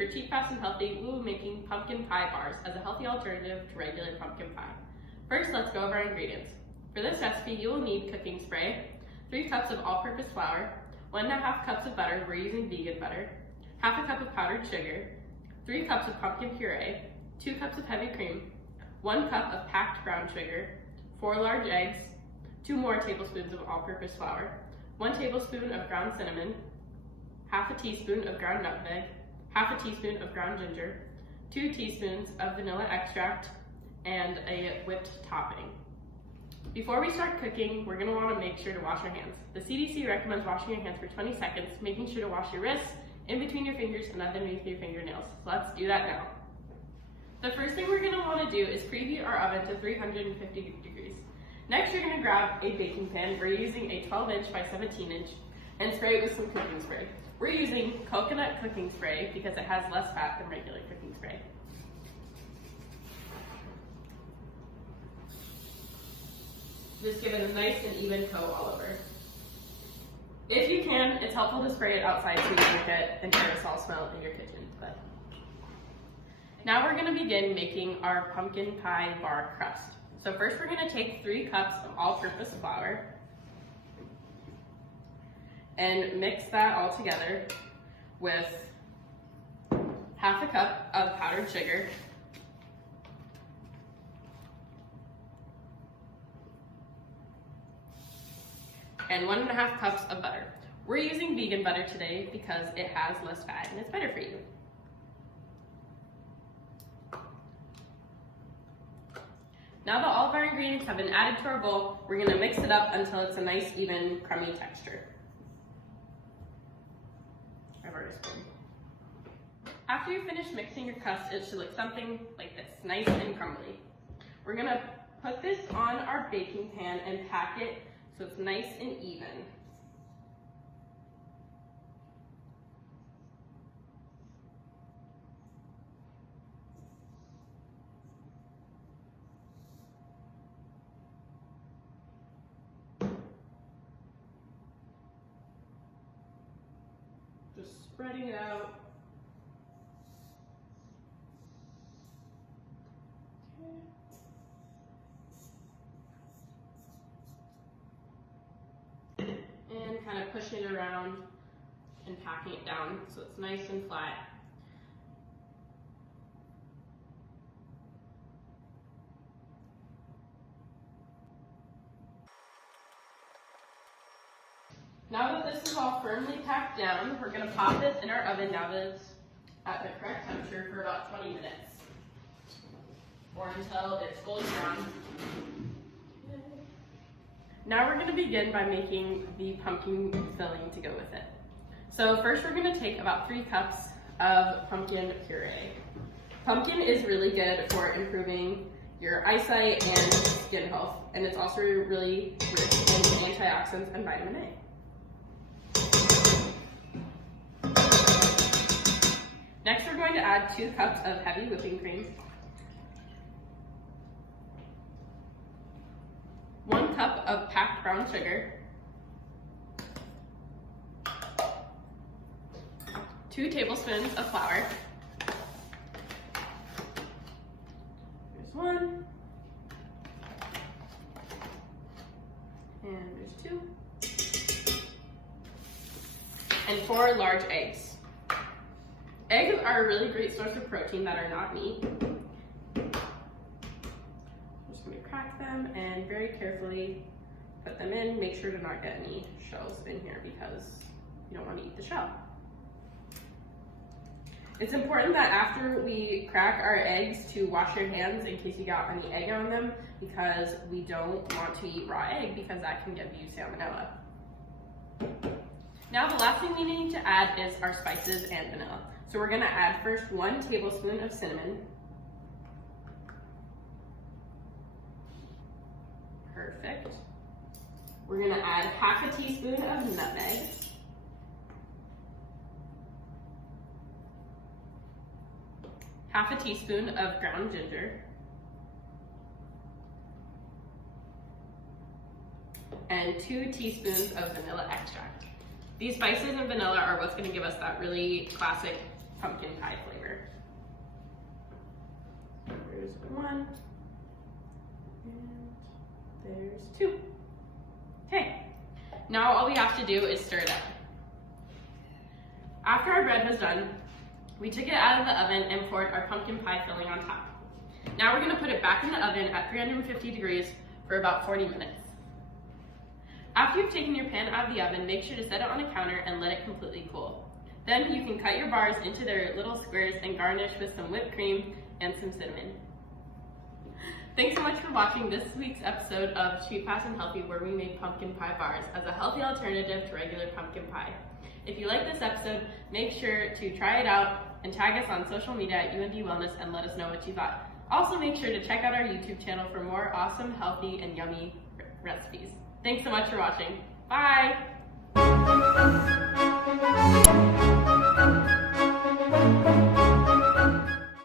for cheap, fast, and healthy, we will be making pumpkin pie bars as a healthy alternative to regular pumpkin pie. First, let's go over our ingredients. For this recipe, you will need cooking spray, 3 cups of all-purpose flour, 1.5 cups of butter, we're using vegan butter, half a cup of powdered sugar, 3 cups of pumpkin puree, 2 cups of heavy cream, 1 cup of packed brown sugar, 4 large eggs, 2 more tablespoons of all-purpose flour, 1 tablespoon of ground cinnamon, half a teaspoon of ground nutmeg, half a teaspoon of ground ginger, 2 teaspoons of vanilla extract, and a whipped topping. Before we start cooking, we're going to want to make sure to wash our hands. The CDC recommends washing your hands for 20 seconds, making sure to wash your wrists, in between your fingers, and underneath your fingernails. So let's do that now. The first thing we're going to want to do is preheat our oven to 350 degrees. Next, you're going to grab a baking pan. We're using a 12-inch by 17-inch and spray it with some cooking spray. We're using coconut cooking spray because it has less fat than regular cooking spray. Just give it a nice and even coat all over. If you can, it's helpful to spray it outside so you don't get an aerosol smell in your kitchen. But now we're going to begin making our pumpkin pie bar crust. So first we're going to take 3 cups of all-purpose flour and mix that all together with half a cup of powdered sugar, and 1.5 cups of butter. We're using vegan butter today because it has less fat and it's better for you. Now that all of our ingredients have been added to our bowl, we're going to mix it up until it's a nice, even, crummy texture. I've already spoon. After you finish mixing your crust, it should look something like this, nice and crumbly. We're going to put this on our baking pan and pack it so it's nice and even. Just spreading it out. And kind of pushing it around and packing it down so it's nice and flat. Now that this is all firmly packed down, we're going to pop this in our oven now that it's at the correct temperature for about 20 minutes. Or until it's golden brown. Now we're going to begin by making the pumpkin filling to go with it. So first we're going to take about 3 cups of pumpkin puree. Pumpkin is really good for improving your eyesight and skin health, and it's also really rich in antioxidants and vitamin A. Next we're going to add 2 cups of heavy whipping cream, 1 cup of packed brown sugar, 2 tablespoons of flour, there's 1, and there's 2, and 4 large eggs. Eggs are a really great source of protein that are not meat. I'm just going to crack them and very carefully put them in. Make sure to not get any shells in here because you don't want to eat the shell. It's important that after we crack our eggs to wash your hands in case you got any egg on them, because we don't want to eat raw egg because that can give you salmonella. Now the last thing we need to add is our spices and vanilla. So we're going to add first 1 tablespoon of cinnamon. Perfect. We're going to add half a teaspoon of nutmeg. Half a teaspoon of ground ginger. And 2 teaspoons of vanilla extract. These spices and vanilla are what's going to give us that really classic pumpkin pie flavor. There's one, and there's two. Okay, now all we have to do is stir it up. After our bread was done, we took it out of the oven and poured our pumpkin pie filling on top. Now we're gonna put it back in the oven at 350 degrees for about 40 minutes. After you've taken your pan out of the oven, make sure to set it on a counter and let it completely cool. Then you can cut your bars into their little squares and garnish with some whipped cream and some cinnamon. Thanks so much for watching this week's episode of Cheap, Fast, and Healthy, where we made pumpkin pie bars as a healthy alternative to regular pumpkin pie. If you like this episode, make sure to try it out and tag us on social media at UND Wellness and let us know what you thought. Also, make sure to check out our YouTube channel for more awesome, healthy, and yummy recipes. Thanks so much for watching. Bye!